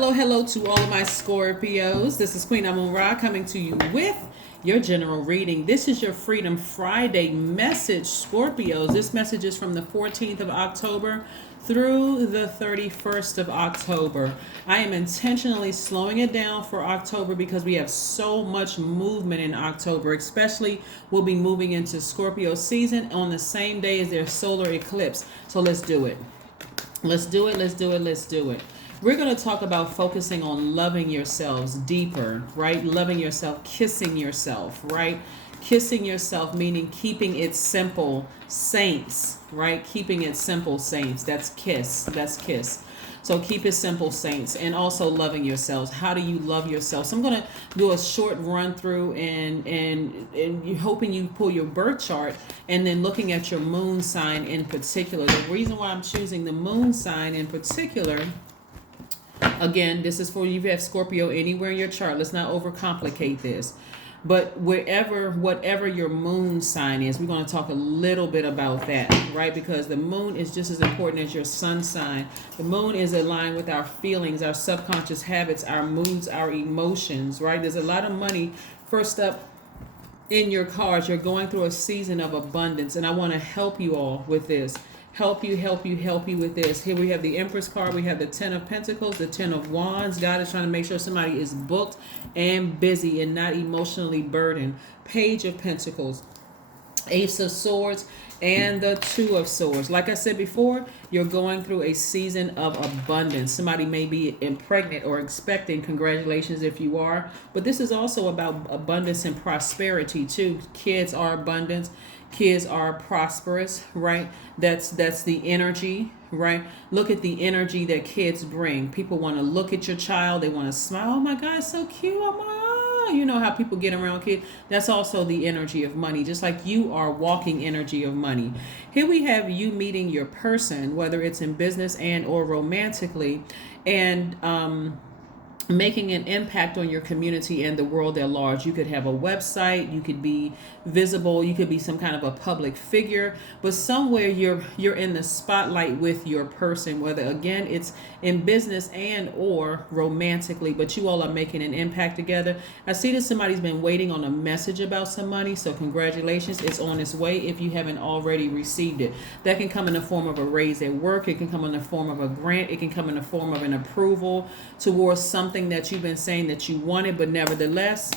Hello to all of my Scorpios. This is Queen Amun Ra coming to you with your general reading. This is your Freedom Friday message, Scorpios. This message is from the 14th of October through the 31st of October. I am intentionally slowing it down for October because we have so much movement in October, especially we'll be moving into Scorpio season on the same day as their solar eclipse. So let's do it. Let's do it. We're going to talk about focusing on loving yourselves deeper, right? Loving yourself, kissing yourself, right? Kissing yourself, meaning keeping it simple, saints, right? Keeping it simple, saints. That's kiss. So keep it simple, saints. And also loving yourselves. How do you love yourself? So I'm going to do a short run through and you're hoping you pull your birth chart and then looking at your moon sign in particular. The reason why I'm choosing the moon sign in particular, again, this is for you if you have Scorpio anywhere in your chart. Let's not overcomplicate this. But whatever your moon sign is, we're going to talk a little bit about that, right? Because the moon is just as important as your sun sign. The moon is aligned with our feelings, our subconscious habits, our moods, our emotions, right? There's a lot of money. First up in your cards, you're going through a season of abundance, and I want to help you all with this. Help you with this. Here we have the Empress card. We have the 10 of Pentacles, the 10 of Wands. God is trying to make sure somebody is booked and busy and not emotionally burdened. Page of Pentacles, Ace of Swords, and the 2 of Swords. Like I said before, you're going through a season of abundance. Somebody may be pregnant or expecting. Congratulations if you are. But this is also about abundance and prosperity too. Kids are abundance. Kids are prosperous, right? That's the energy, right? Look at the energy that kids bring. People want to look at your child. They want to smile. Oh my God, so cute. Oh my, you know how people get around kids. That's also the energy of money, just like you are walking energy of money. Here we have you meeting your person, whether it's in business and or romantically, and making an impact on your community and the world at large. You could have a website, you could be visible, you could be some kind of a public figure, but somewhere you're in the spotlight with your person, whether again it's in business and or romantically, but you all are making an impact together. I see that somebody's been waiting on a message about some money, so congratulations, it's on its way if you haven't already received it. That can come in the form of a raise at work, it can come in the form of a grant, it can come in the form of an approval towards something that you've been saying that you wanted, but nevertheless,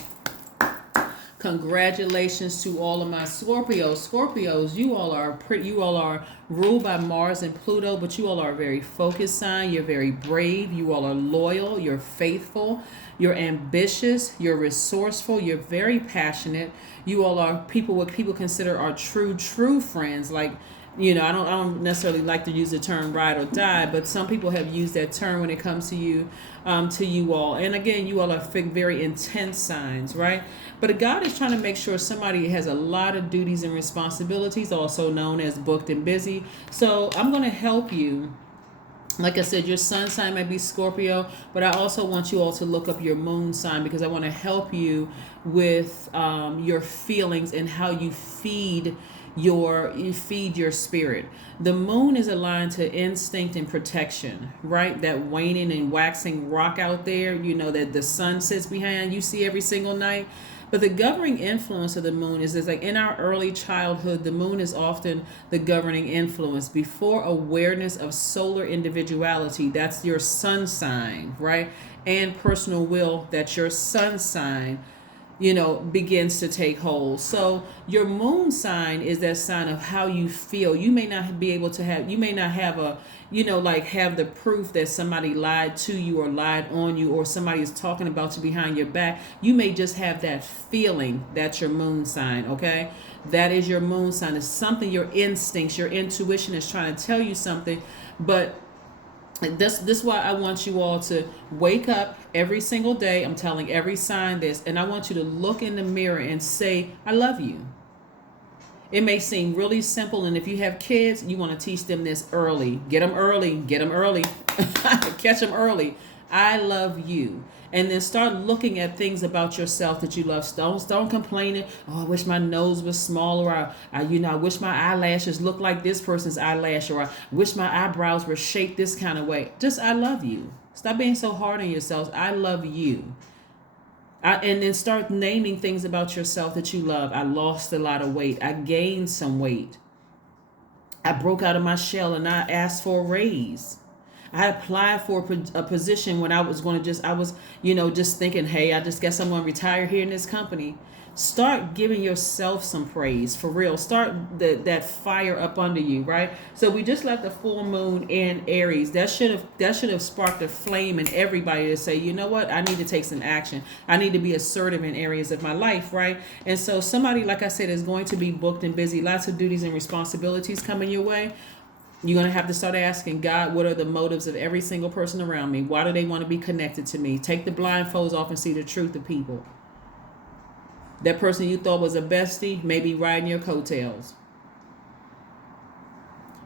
congratulations to all of my Scorpios. You all are ruled by Mars and Pluto, but you all are a very focused sign. You're very brave. You all are loyal. You're faithful. You're ambitious. You're resourceful. You're very passionate. You all are what people consider are true friends. Like, you know, I don't necessarily like to use the term ride or die, but some people have used that term when it comes to you all. And again, you all are very intense signs, right? But God is trying to make sure somebody has a lot of duties and responsibilities, also known as booked and busy. So I'm going to help you. Like I said, your sun sign might be Scorpio, but I also want you all to look up your moon sign because I want to help you with your feelings and how you feed your spirit. The moon is aligned to instinct and protection, right? That waning and waxing rock out there, you know, that the sun sits behind, you see every single night. But the governing influence of the moon is like in our early childhood, the moon is often the governing influence. Before awareness of solar individuality, that's your sun sign, right? And personal will, that's your sun sign, you know, begins to take hold. So your moon sign is that sign of how you feel. You may not be able to have, you may not have a, you know, like have the proof that somebody lied to you or lied on you or somebody is talking about you behind your back. You may just have that feeling. That's your moon sign, okay? That is your moon sign. It's something, your instincts, your intuition is trying to tell you something, but this is why I want you all to wake up every single day. I'm telling every sign this, and I want you to look in the mirror and say, I love you. It may seem really simple, and if you have kids, you want to teach them this early. Get them early. Catch them early. I love you. And then start looking at things about yourself that you love. Don't complaining. Oh, I wish my nose was smaller. I wish my eyelashes looked like this person's eyelash, or I wish my eyebrows were shaped this kind of way. Just, I love you. Stop being so hard on yourselves. I love you. And then start naming things about yourself that you love. I lost a lot of weight. I gained some weight. I broke out of my shell and I asked for a raise. I applied for a position when I was going to just, I was, just thinking, hey, I just guess I'm going to retire here in this company. Start giving yourself some praise, for real. Start that fire up under you, right? So we just left the full moon in Aries. That should have sparked a flame in everybody to say, you know what? I need to take some action. I need to be assertive in areas of my life, right? And so somebody, like I said, is going to be booked and busy. Lots of duties and responsibilities coming your way. You're going to have to start asking God, what are the motives of every single person around me? Why do they want to be connected to me? Take the blindfolds off and see the truth of people. That person you thought was a bestie may be riding your coattails.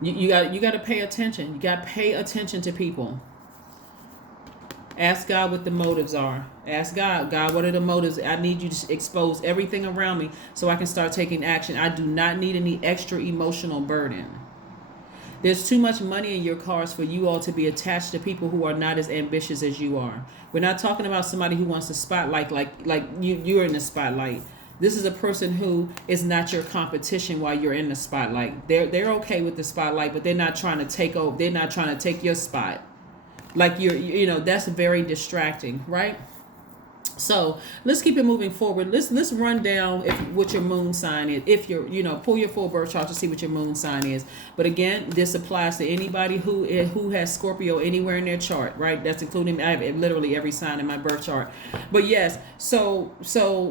You got to pay attention. You got to pay attention to people. Ask God what the motives are. Ask God, what are the motives? I need you to expose everything around me so I can start taking action. I do not need any extra emotional burden. There's too much money in your cards for you all to be attached to people who are not as ambitious as you are. We're not talking about somebody who wants the spotlight like you're in the spotlight. This is a person who is not your competition while you're in the spotlight. They're okay with the spotlight, but they're not trying to take over. They're not trying to take your spot. Like that's very distracting, right? So let's keep it moving forward. Let's run down what your moon sign is. If you're, pull your full birth chart to see what your moon sign is. But again, this applies to anybody who has Scorpio anywhere in their chart, right? That's including, I have literally every sign in my birth chart. But yes, so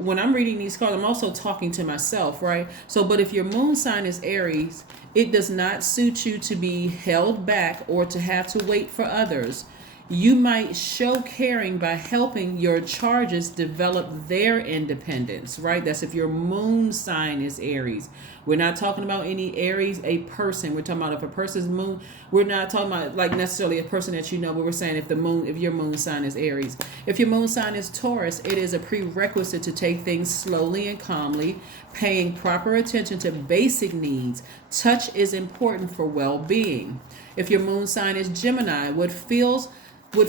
when I'm reading these cards, I'm also talking to myself, right? So, but if your moon sign is Aries, it does not suit you to be held back or to have to wait for others. You might show caring by helping your charges develop their independence, right? That's if your moon sign is Aries. We're not talking about any Aries, a person. We're talking about if a person's moon, we're not talking about like necessarily a person that but we're saying if your moon sign is Aries. If your moon sign is Taurus, it is a prerequisite to take things slowly and calmly, paying proper attention to basic needs. Touch is important for well-being. If your moon sign is Gemini, what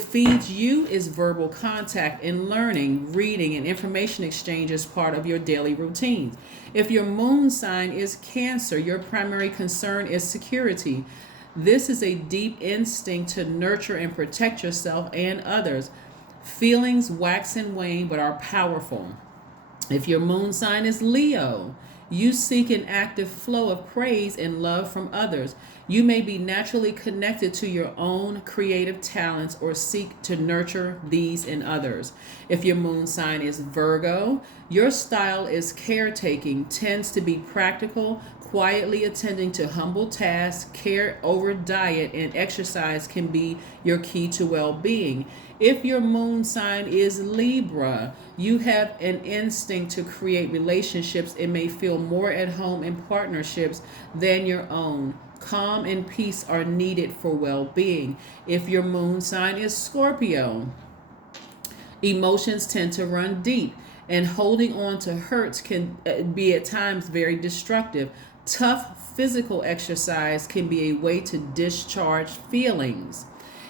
feeds you is verbal contact and learning, reading, and information exchange as part of your daily routines. If your moon sign is Cancer, your primary concern is security. This is a deep instinct to nurture and protect yourself and others. Feelings wax and wane but are powerful. If your moon sign is Leo, you seek an active flow of praise and love from others. You may be naturally connected to your own creative talents or seek to nurture these in others. If your moon sign is Virgo, your style is caretaking, tends to be practical, quietly attending to humble tasks. Care over diet and exercise can be your key to well-being. If your moon sign is Libra, you have an instinct to create relationships and may feel more at home in partnerships than your own. Calm and peace are needed for well-being. If your moon sign is Scorpio, emotions tend to run deep, and holding on to hurts can be at times very destructive. Tough physical exercise can be a way to discharge feelings.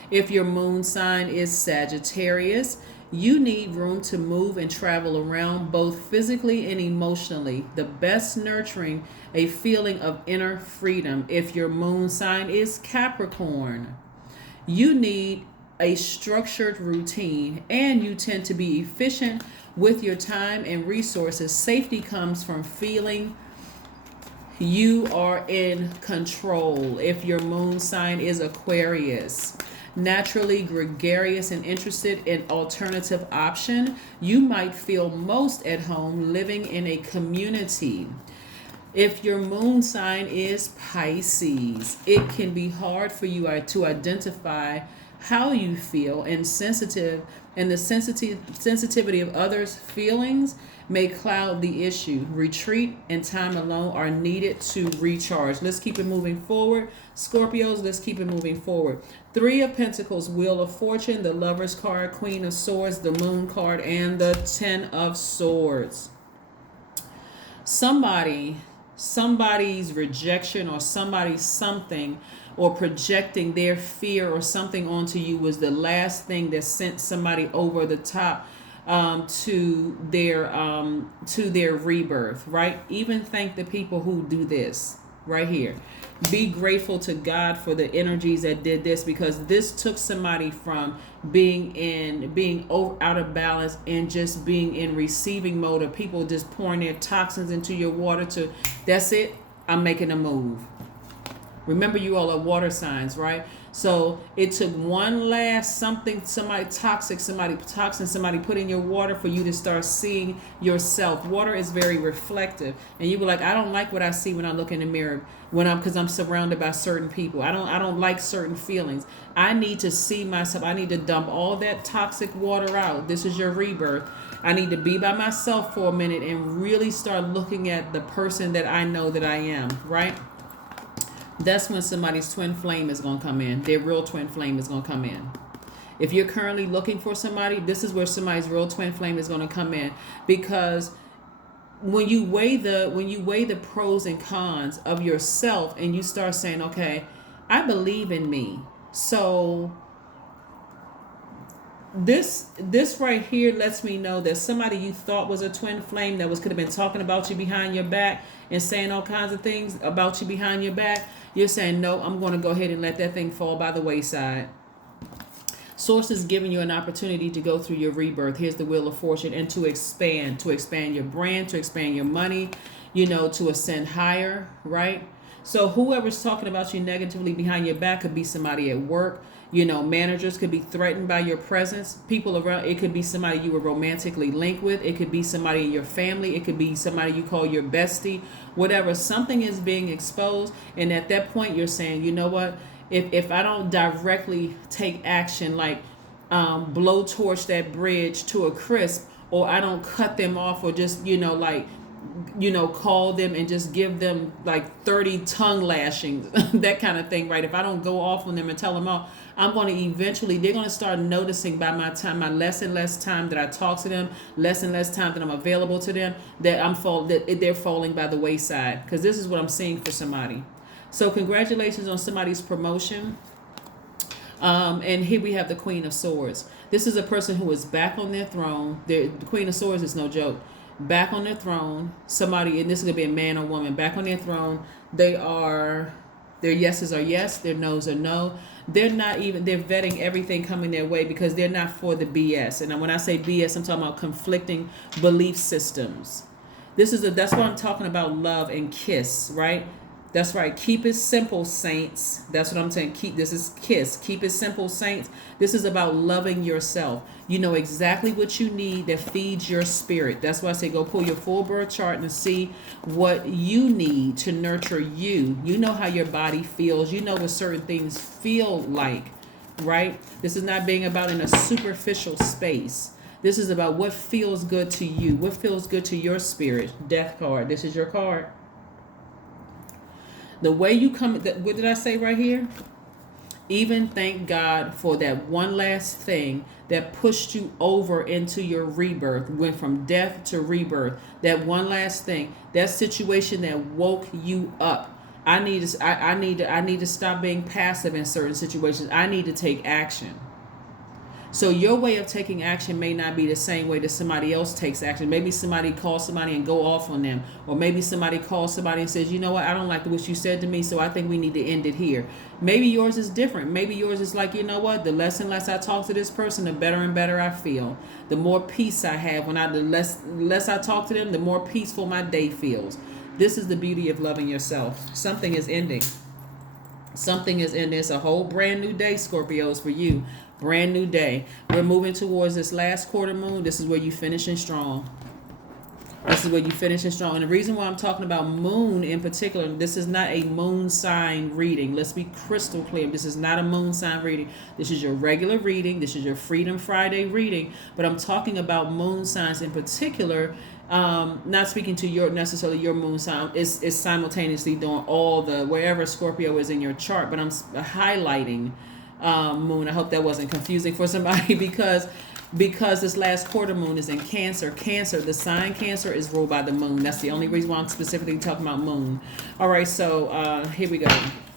If your moon sign is Sagittarius, you need room to move and travel around both physically and emotionally, the best nurturing a feeling of inner freedom. If your moon sign is Capricorn, you need a structured routine and you tend to be efficient with your time and resources. Safety comes from feeling you are in control. If your moon sign is Aquarius, naturally gregarious and interested in alternative option, you might feel most at home living in a community. If your moon sign is Pisces, it can be hard for you to identify how you feel, and the sensitivity of others' feelings may cloud the issue. Retreat and time alone are needed to recharge. Let's keep it moving forward. Scorpios, let's keep it moving forward. 3 of Pentacles, Wheel of Fortune, the Lover's card, Queen of Swords, the Moon card, and the 10 of Swords. Somebody's rejection or somebody's something or projecting their fear or something onto you was the last thing that sent somebody over the top to their rebirth, right? Even thank the people who do this right here. Be grateful to God for the energies that did this, because this took somebody from being out of balance and just being in receiving mode of people just pouring their toxins into your water to, that's it, I'm making a move. Remember, you all are water signs, right? So it took one last somebody toxic, somebody put in your water for you to start seeing yourself. Water is very reflective, and you were like, I don't like what I see when I look in the mirror because I'm surrounded by certain people. I don't like certain feelings. I need to see myself. I need to dump all that toxic water out. This is your rebirth. I need to be by myself for a minute and really start looking at the person that I know that I am, right? That's when somebody's twin flame is going to come in. Their real twin flame is going to come in. If you're currently looking for somebody, this is where somebody's real twin flame is going to come in, because when you weigh the pros and cons of yourself and you start saying, okay, I believe in me. So this right here lets me know that somebody you thought was a twin flame that could have been talking about you behind your back and saying all kinds of things about you behind your back, you're saying, no, I'm going to go ahead and let that thing fall by the wayside. Source is giving you an opportunity to go through your rebirth. Here's the Wheel of Fortune, and to expand your brand, to expand your money, to ascend higher, right? So whoever's talking about you negatively behind your back could be somebody at work. Managers could be threatened by your presence. People around, it could be somebody you were romantically linked with. It could be somebody in your family. It could be somebody you call your bestie. Whatever, something is being exposed. And at that point, you're saying, you know what? If I don't directly take action, like blowtorch that bridge to a crisp, or I don't cut them off, or just, call them and just give them like 30 tongue lashings, that kind of thing, right? If I don't go off on them and tell them off, I'm going to eventually, they're going to start noticing by my less and less time that I talk to them, less and less time that I'm available to them, that they're falling by the wayside. Because this is what I'm seeing for somebody. So congratulations on somebody's promotion. And here we have the Queen of Swords. This is a person who is back on their throne. The Queen of Swords is no joke. Back on their throne. Somebody, and this is going to be a man or woman, back on their throne. Their yeses are yes, their no's are no. They're vetting everything coming their way, because they're not for the BS. And when I say BS, I'm talking about conflicting belief systems. That's why I'm talking about love and kiss, right? That's right. Keep it simple, saints. That's what I'm saying. This is KISS. Keep it simple, saints. This is about loving yourself. You know exactly what you need that feeds your spirit. That's why I say go pull your full birth chart and see what you need to nurture you. You know how your body feels. You know what certain things feel like, right? This is not being about in a superficial space. This is about what feels good to you. What feels good to your spirit. Death card. This is your card. The way you come, what did I say right here? Even thank God for that one last thing that pushed you over into your rebirth, went from death to rebirth. That one last thing, that situation that woke you up. I need to stop being passive in certain situations. I need to take action. So your way of taking action may not be the same way that somebody else takes action. Maybe somebody calls somebody and go off on them. Or maybe somebody calls somebody and says, you know what, I don't like what you said to me, so I think we need to end it here. Maybe yours is different. Maybe yours is like, you know what, the less and less I talk to this person, the better and better I feel. The more peace I have. The less I talk to them, the more peaceful my day feels. This is the beauty of loving yourself. Something is ending. Something is ending. It's a whole brand new day, Scorpios, for you. Brand new day. We're moving towards this last quarter moon. This is where you finishing strong. This is where you finishing strong. And the reason why I'm talking about moon in particular, this is not a moon sign reading. Let's be crystal clear. This is not a moon sign reading. This is your regular reading. This is your Freedom Friday reading. But I'm talking about moon signs in particular. Not speaking to necessarily your moon sign. It's simultaneously doing all the wherever Scorpio is in your chart. But I'm highlighting moon. I hope that wasn't confusing for somebody, because this last quarter moon is in Cancer. The sign Cancer is ruled by the moon. That's the only reason why I'm specifically talking about moon. All right, so here we go.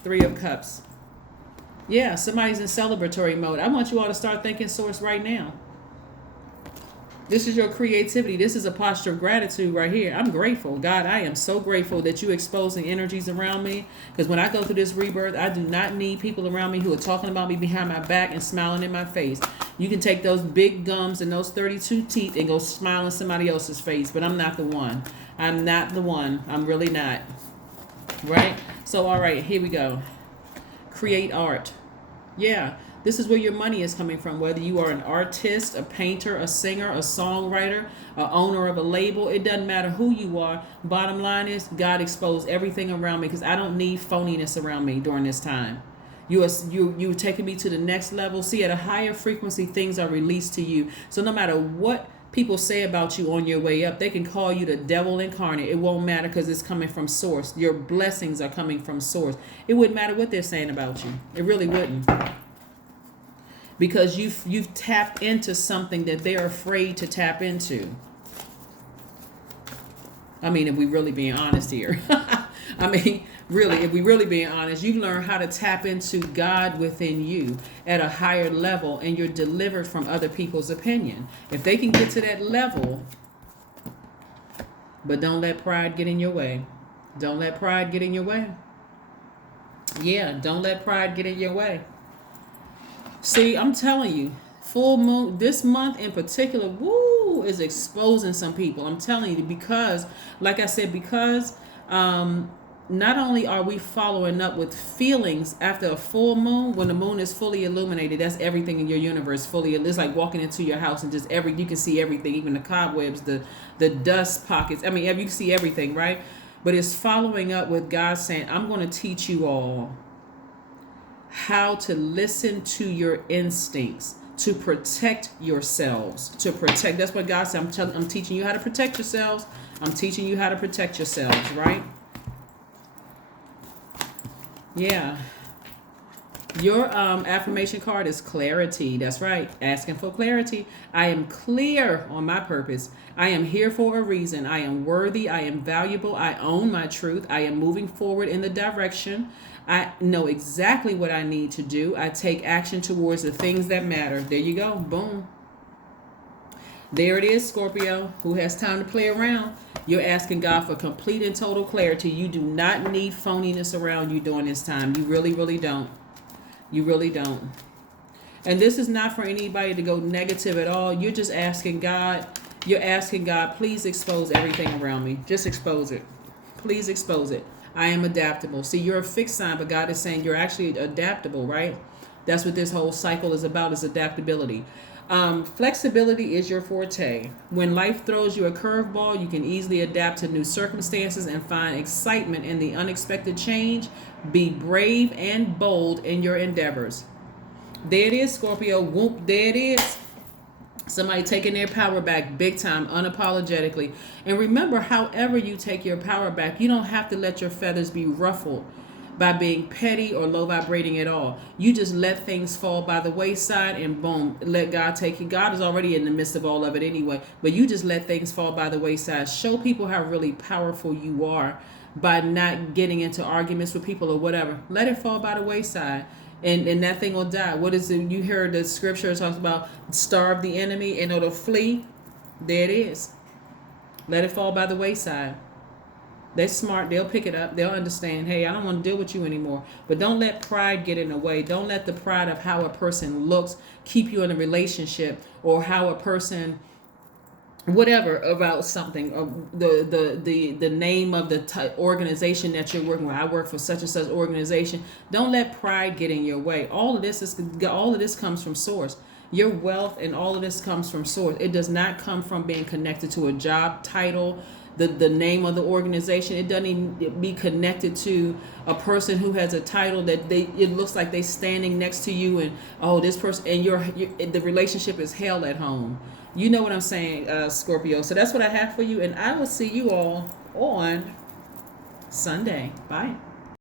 3 of Cups. Yeah, somebody's in celebratory mode. I want you all to start thanking source right now. This is your creativity. This is a posture of gratitude right here. I'm grateful. God, I am so grateful that you exposing energies around me. Because when I go through this rebirth, I do not need people around me who are talking about me behind my back and smiling in my face. You can take those big gums and those 32 teeth and go smile in somebody else's face. But I'm not the one. I'm not the one. I'm really not. Right? So, all right, here we go. Create art. Yeah. This is where your money is coming from, whether you are an artist, a painter, a singer, a songwriter, a owner of a label. It doesn't matter who you are. Bottom line is, God exposed everything around me because I don't need phoniness around me during this time. You taking me to the next level. See, at a higher frequency, things are released to you. So no matter what people say about you on your way up, they can call you the devil incarnate. It won't matter because it's coming from source. Your blessings are coming from source. It wouldn't matter what they're saying about you. It really wouldn't. Because you've tapped into something that they're afraid to tap into. I mean, if we really being honest here. I mean, really, if we really being honest, you learn how to tap into God within you at a higher level, and you're delivered from other people's opinion. If they can get to that level, but don't let pride get in your way. Don't let pride get in your way. Yeah, don't let pride get in your way. See, I'm telling you, full moon, this month in particular, woo, is exposing some people. I'm telling you, because, like I said, because not only are we following up with feelings after a full moon, when the moon is fully illuminated, that's everything in your universe fully. It's like walking into your house and just you can see everything, even the cobwebs, the dust pockets. I mean, you can see everything, right? But it's following up with God saying, I'm going to teach you all how to listen to your instincts, to protect yourselves, that's what God said. I'm teaching you how to protect yourselves. I'm teaching you how to protect yourselves, right? Yeah. Your affirmation card is clarity. That's right. Asking for clarity. I am clear on my purpose. I am here for a reason. I am worthy. I am valuable. I own my truth. I am moving forward in the direction. I know exactly what I need to do. I take action towards the things that matter. There you go. Boom. There it is, Scorpio. Who has time to play around? You're asking God for complete and total clarity. You do not need phoniness around you during this time. You really, really don't. You really don't. And this is not for anybody to go negative at all. You're just asking God. You're asking God, please expose everything around me. Just expose it. Please expose it. I am adaptable. See, you're a fixed sign, but God is saying you're actually adaptable, right? That's what this whole cycle is about, is adaptability. Flexibility is your forte. When life throws you a curveball, you can easily adapt to new circumstances and find excitement in the unexpected change. Be brave and bold in your endeavors. There it is, Scorpio. Whoop, there it is. Somebody taking their power back big time, unapologetically. And remember, however you take your power back, you don't have to let your feathers be ruffled by being petty or low vibrating at all. You just let things fall by the wayside and boom, let God take it. God is already in the midst of all of it anyway, but you just let things fall by the wayside. Show people how really powerful you are by not getting into arguments with people or whatever. Let it fall by the wayside. And that thing will die. What is it? You heard the scripture talks about starve the enemy and it'll flee. There it is. Let it fall by the wayside. They're smart. They'll pick it up. They'll understand, hey, I don't want to deal with you anymore. But don't let pride get in the way. Don't let the pride of how a person looks keep you in a relationship, or how a person, whatever, about something, or the name of the organization that you're working with. I work for such and such organization. Don't let pride get in your way. All of this comes from source. Your wealth and all of this comes from source. It does not come from being connected to a job title, the name of the organization. It doesn't even be connected to a person who has a title that it looks like they standing next to you and, oh, this person, and the relationship is hell at home. You know what I'm saying, Scorpio. So that's what I have for you, and I will see you all on Sunday. Bye.